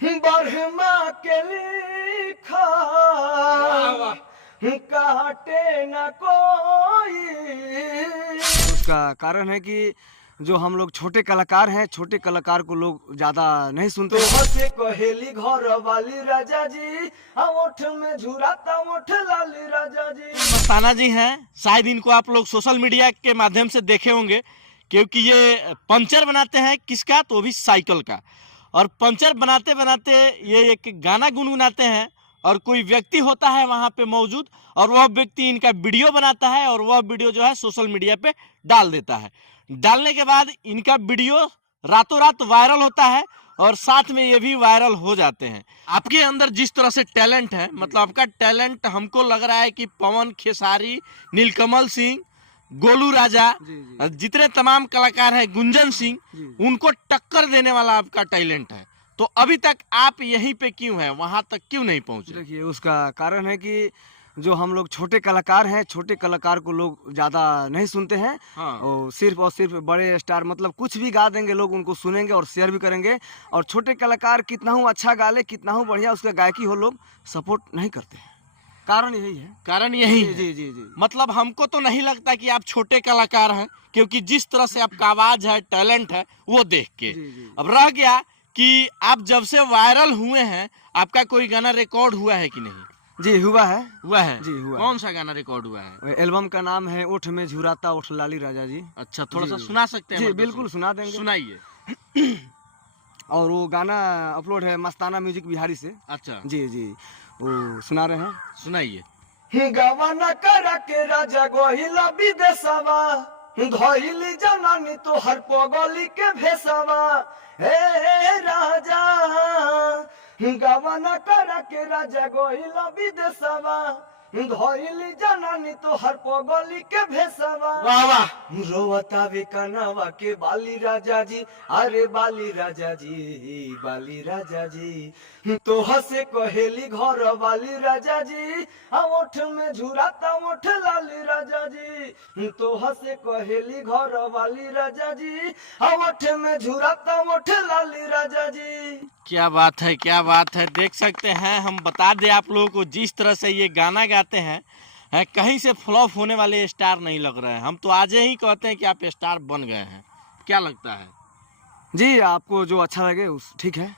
बरहमा के लिखा काटे न कोई। उसका कारण है कि जो हम लोग छोटे कलाकार हैं, छोटे कलाकार को लोग ज्यादा नहीं सुनते। तो हंसे कहेली घर वाली राजा जी, ओठ में झुराता ओठ लाली राजा जी। मस्ताना जी हैं, शायद इनको आप लोग सोशल मीडिया के माध्यम से देखे होंगे, क्योंकि ये पंचर बनाते हैं। किसका? तो भी साइकिल का। और पंचर बनाते बनाते ये एक गाना गुनगुनाते हैं, और कोई व्यक्ति होता है वहाँ पे मौजूद, और वह व्यक्ति इनका वीडियो बनाता है, और वह वीडियो जो है सोशल मीडिया पे डाल देता है। डालने के बाद इनका वीडियो रातों रात वायरल होता है, और साथ में ये भी वायरल हो जाते हैं। आपके अंदर जिस तरह से टैलेंट है, मतलब आपका टैलेंट हमको लग रहा है कि पवन खेसारी, नीलकमल सिंह, गोलू राजा, जितने तमाम कलाकार हैं, गुंजन सिंह, उनको टक्कर देने वाला आपका टैलेंट है। तो अभी तक आप यहीं पे क्यों हैं, वहां तक क्यों नहीं पहुंचे? देखिए, उसका कारण है कि जो हम लोग छोटे कलाकार हैं, छोटे कलाकार को लोग ज्यादा नहीं सुनते हैं। हाँ। और सिर्फ बड़े स्टार मतलब कुछ भी गा देंगे, लोग उनको सुनेंगे और शेयर भी करेंगे। और छोटे कलाकार कितना हूँ अच्छा गा ले, कितना हूँ बढ़िया उसका गायकी हो, लोग सपोर्ट नहीं करते हैं। कारण यही है। कारण यही है। जी जी जी। मतलब हमको तो नहीं लगता कि आप छोटे कलाकार हैं, क्योंकि जिस तरह से आपका आवाज है, टैलेंट है, वो देख के। अब रह गया कि आप जब से वायरल हुए हैं, आपका कोई गाना रिकॉर्ड हुआ है कि नहीं? जी हुआ है। हुआ है जी हुआ। कौन सा गाना रिकॉर्ड हुआ है? एल्बम का नाम है ओठ में झुराता ओठ लाली राजा जी। अच्छा, थोड़ा सा सुना सकते हैं? जी मतलब बिल्कुल सुना देंगे। सुनाइए। और वो गाना अपलोड है मस्ताना म्यूजिक बिहारी से। अच्छा, जी जी, वो सुना रहे हैं। सुनाइए। गवाना करा के राजा गोहिला विदेशवा, धइली जनानी तो हर पगली के भेसवा। हे राजा, गवाना करा के राजा गोहिला विदेशवा, धइली जनानी तो हर पगली के भेसवा। वाह वाह। रोवता वे कनवा के बाली राजा जी, अरे बाली राजा जी, बाली राजा जी। तो हंसे कहेली घर वाली राजा जी, ओठ में झुराता ओठ लाली राजा जी। तो हंसे कहेली घर वाली राजा जी, ओठ में झुराता ओठ लाली राजा जी। क्या बात है, क्या बात है। देख सकते हैं, हम बता दें आप लोगों को, जिस तरह से ये गाना गाते हैं, कहीं से फ्लॉप होने वाले स्टार नहीं लग रहे हैं। हम तो आज ही कहते हैं कि आप स्टार बन गए हैं। क्या लगता है? जी आपको जो अच्छा लगे उस ठीक है।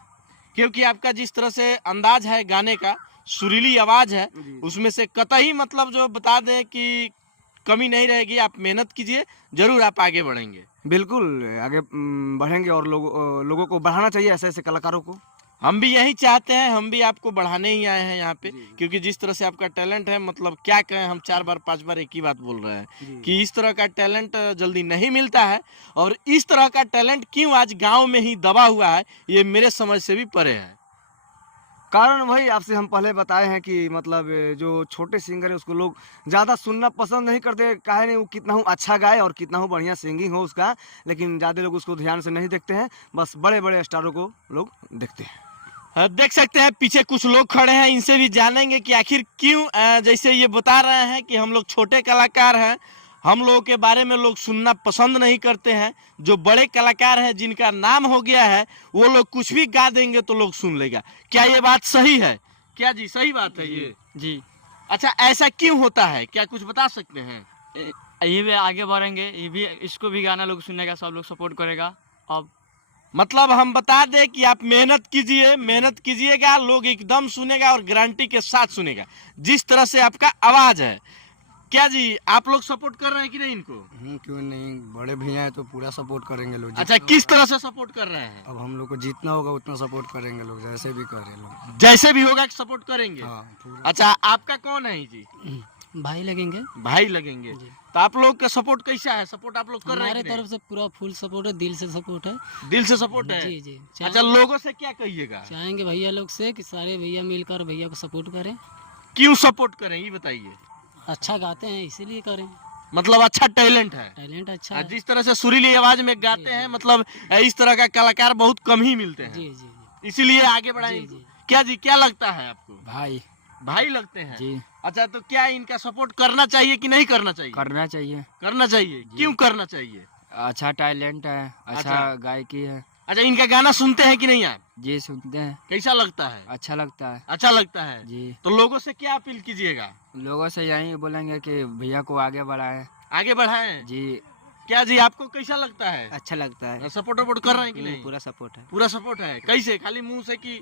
क्योंकि आपका जिस तरह से अंदाज है गाने का, सुरीली आवाज है, उसमें से कतई मतलब जो बता दें कि कमी नहीं रहेगी। आप मेहनत कीजिए, जरूर आप आगे बढ़ेंगे। बिल्कुल आगे बढ़ेंगे, और लोगों को बढ़ाना चाहिए ऐसे ऐसे कलाकारों को। हम भी यही चाहते हैं, हम भी आपको बढ़ाने ही आए हैं यहाँ पे। क्योंकि जिस तरह से आपका टैलेंट है, मतलब क्या कहें, हम 4 बार 5 बार एक ही बात बोल रहे हैं कि इस तरह का टैलेंट जल्दी नहीं मिलता है। और इस तरह का टैलेंट क्यों आज गांव में ही दबा हुआ है, ये मेरे समझ से भी परे है। कारण वही आपसे हम पहले बताए हैं कि मतलब जो छोटे सिंगर है उसको लोग ज़्यादा सुनना पसंद नहीं करते। काहे नहीं, वो कितना हूँ अच्छा गाए और कितना हूँ बढ़िया सिंगिंग हो उसका, लेकिन ज़्यादा लोग उसको ध्यान से नहीं देखते हैं। बस बड़े बड़े स्टारों को लोग देखते हैं। देख सकते हैं पीछे कुछ लोग खड़े हैं, इनसे भी जानेंगे कि आखिर क्यों जैसे ये बता रहे हैं कि हम लोग छोटे कलाकार हैं, हम लोगों के बारे में लोग सुनना पसंद नहीं करते हैं। जो बड़े कलाकार हैं, जिनका नाम हो गया है, वो लोग कुछ भी गा देंगे तो लोग सुन लेगा। क्या ये बात सही है? क्या जी सही बात है ये? जी। अच्छा, ऐसा क्यों होता है, क्या कुछ बता सकते हैं? ये भी आगे बढ़ेंगे, ये भी, इसको भी गाना लोग सुनेगा, सब लोग सपोर्ट करेगा। अब मतलब हम बता दें कि आप मेहनत कीजिए, मेहनत कीजिएगा, लोग एकदम सुनेगा और गारंटी के साथ सुनेगा। जिस तरह से आपका आवाज है, क्या जी आप लोग सपोर्ट कर रहे हैं कि नहीं इनको? क्यों नहीं, बड़े भैया है तो पूरा सपोर्ट करेंगे लोग। अच्छा, किस तरह से सपोर्ट कर रहे हैं? अब हम लोग को जितना होगा उतना सपोर्ट करेंगे लोग, जैसे भी करे लोग। जैसे भी होगा सपोर्ट करेंगे। हाँ, अच्छा, आपका कौन है जी? भाई लगेंगे। भाई लगेंगे। तो आप लोग का सपोर्ट कैसा है? सपोर्ट आप लोग कर रहे हैं? हमारे तरफ से पूरा फुल सपोर्ट है, दिल से सपोर्ट है। दिल से सपोर्ट है? जी जी। अच्छा, लोगों से क्या कहिएगा? चाहेंगे भैया लोग से कि सारे भैया मिलकर भैया को सपोर्ट करें। क्यों सपोर्ट करें ये बताइए? अच्छा गाते हैं इसीलिए करें। मतलब अच्छा टैलेंट है। टैलेंट अच्छा है। जिस तरह से सुरीली आवाज में गाते हैं, मतलब इस तरह का कलाकार बहुत कम ही मिलते हैं। जी जी। इसीलिए आगे बढ़ाएंगे। क्या जी, क्या लगता है आपको? भाई भाई लगते हैं जी। अच्छा, तो क्या इनका सपोर्ट करना चाहिए कि नहीं करना चाहिए? करना चाहिए। करना चाहिए। क्यों करना चाहिए? अच्छा टैलेंट है, अच्छा गायकी है। अच्छा, इनका गाना सुनते हैं कि नहीं आप? जी सुनते हैं, कैसा लगता है? अच्छा लगता है अच्छा लगता है। जी। तो लोगों से क्या अपील कीजिएगा? लोगों से यही बोलेंगे कि भैया को आगे बढ़ाएं। आगे बढ़ाएं। जी क्या जी, आपको कैसा लगता है? अच्छा लगता है, सपोर्ट वपोर्ट कर रहे हैं कि नहीं? पूरा सपोर्ट है, पूरा सपोर्ट है। कैसे, खाली मुंह से कि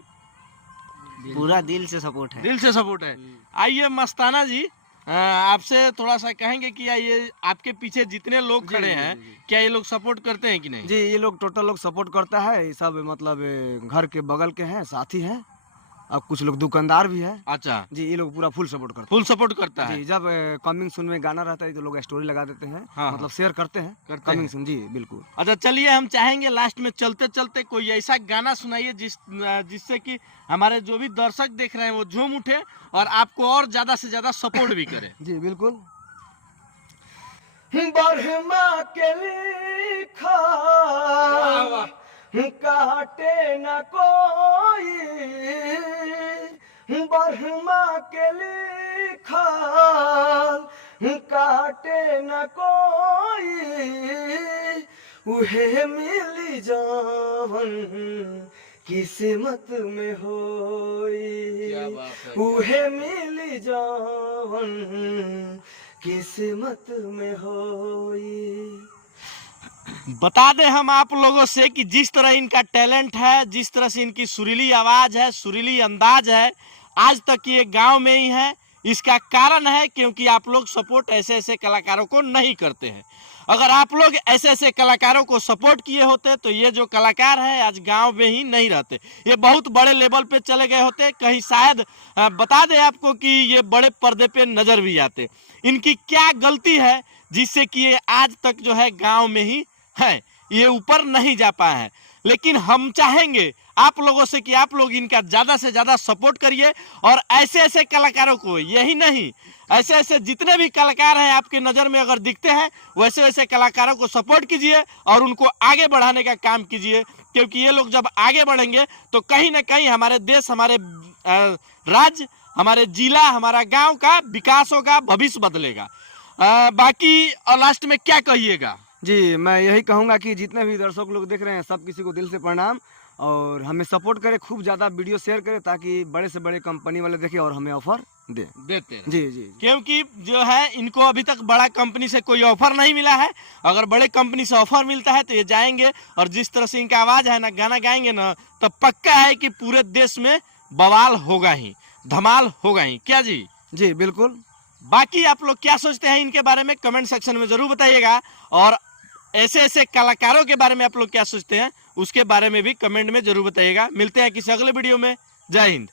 पूरा दिल से सपोर्ट है। दिल से सपोर्ट है? आइए मस्ताना जी, आपसे थोड़ा सा कहेंगे कि ये आपके पीछे जितने लोग खड़े हैं, क्या ये लोग सपोर्ट करते हैं कि नहीं? जी, ये लोग टोटल लोग सपोर्ट करता है। ये सब मतलब घर के बगल के हैं, साथी हैं, और कुछ लोग दुकानदार भी है। अच्छा, जी, ये लोग पूरा फुल सपोर्ट करते फुल सपोर्ट करता हैं। है। जी, जब कमिंग सून में गाना रहता है तो लोग स्टोरी लगा देते हैं, हाँ, मतलब शेयर करते हैं कमिंग सून। जी बिल्कुल। अच्छा चलिए, हम चाहेंगे लास्ट में चलते चलते कोई ऐसा गाना सुनाइए जिससे कि हमारे जो भी दर्शक देख रहे हैं वो झूम उठे और आपको और ज्यादा से ज्यादा सपोर्ट भी करे। जी बिल्कुल। बरहमा के लिखा काटे न कोई, बरहमा के लिखा काटे न कोई, उहे मिली जावन किस्मत में होई, उहे मिली जावन किस्मत में होई। बता दें हम आप लोगों से कि जिस तरह इनका टैलेंट है, जिस तरह से इनकी सुरीली आवाज है, सुरीली अंदाज है, आज तक ये गांव में ही है। इसका कारण है क्योंकि आप लोग सपोर्ट ऐसे ऐसे कलाकारों को नहीं करते हैं। अगर आप लोग ऐसे ऐसे कलाकारों को सपोर्ट किए होते तो ये जो कलाकार है आज गांव में ही नहीं रहते, ये बहुत बड़े लेवल पे चले गए होते, कहीं शायद बता दें आपको कि ये बड़े पर्दे पे नजर भी आते। इनकी क्या गलती है जिससे कि ये आज तक जो है गांव में ही है, ये ऊपर नहीं जा पाए हैं। लेकिन हम चाहेंगे आप लोगों से कि आप लोग इनका ज्यादा से ज्यादा सपोर्ट करिए और ऐसे ऐसे कलाकारों को, यही नहीं ऐसे ऐसे जितने भी कलाकार हैं आपके नज़र में अगर दिखते हैं वैसे वैसे कलाकारों को सपोर्ट कीजिए और उनको आगे बढ़ाने का काम कीजिए, क्योंकि ये लोग जब आगे बढ़ेंगे तो कहीं ना कहीं हमारे देश, हमारे राज्य, हमारे जिला, हमारा गांव का विकास होगा, भविष्य बदलेगा। बाकी और लास्ट में क्या कहिएगा? जी, मैं यही कहूँगा कि जितने भी दर्शक लोग देख रहे हैं सब किसी को दिल से प्रणाम, और हमें सपोर्ट करें, खूब ज़्यादा वीडियो शेयर करें ताकि बड़े से बड़े कंपनी वाले देखें और हमें ऑफर देते हैं। जी जी। क्योंकि जो है इनको अभी तक बड़ा कंपनी से कोई ऑफर नहीं मिला है। अगर बड़े कंपनी से ऑफर मिलता है तो ये जाएंगे और जिस तरह से इनका आवाज़ है ना, गाना गाएंगे ना, तो पक्का है कि पूरे देश में बवाल होगा ही, धमाल होगा ही। क्या जी? जी बिल्कुल। बाकी आप लोग क्या सोचते हैं इनके बारे में कमेंट सेक्शन में जरूर बताइएगा, और ऐसे ऐसे कलाकारों के बारे में आप लोग क्या सोचते हैं उसके बारे में भी कमेंट में जरूर बताइएगा। मिलते हैं किसी अगले वीडियो में। जय हिंद।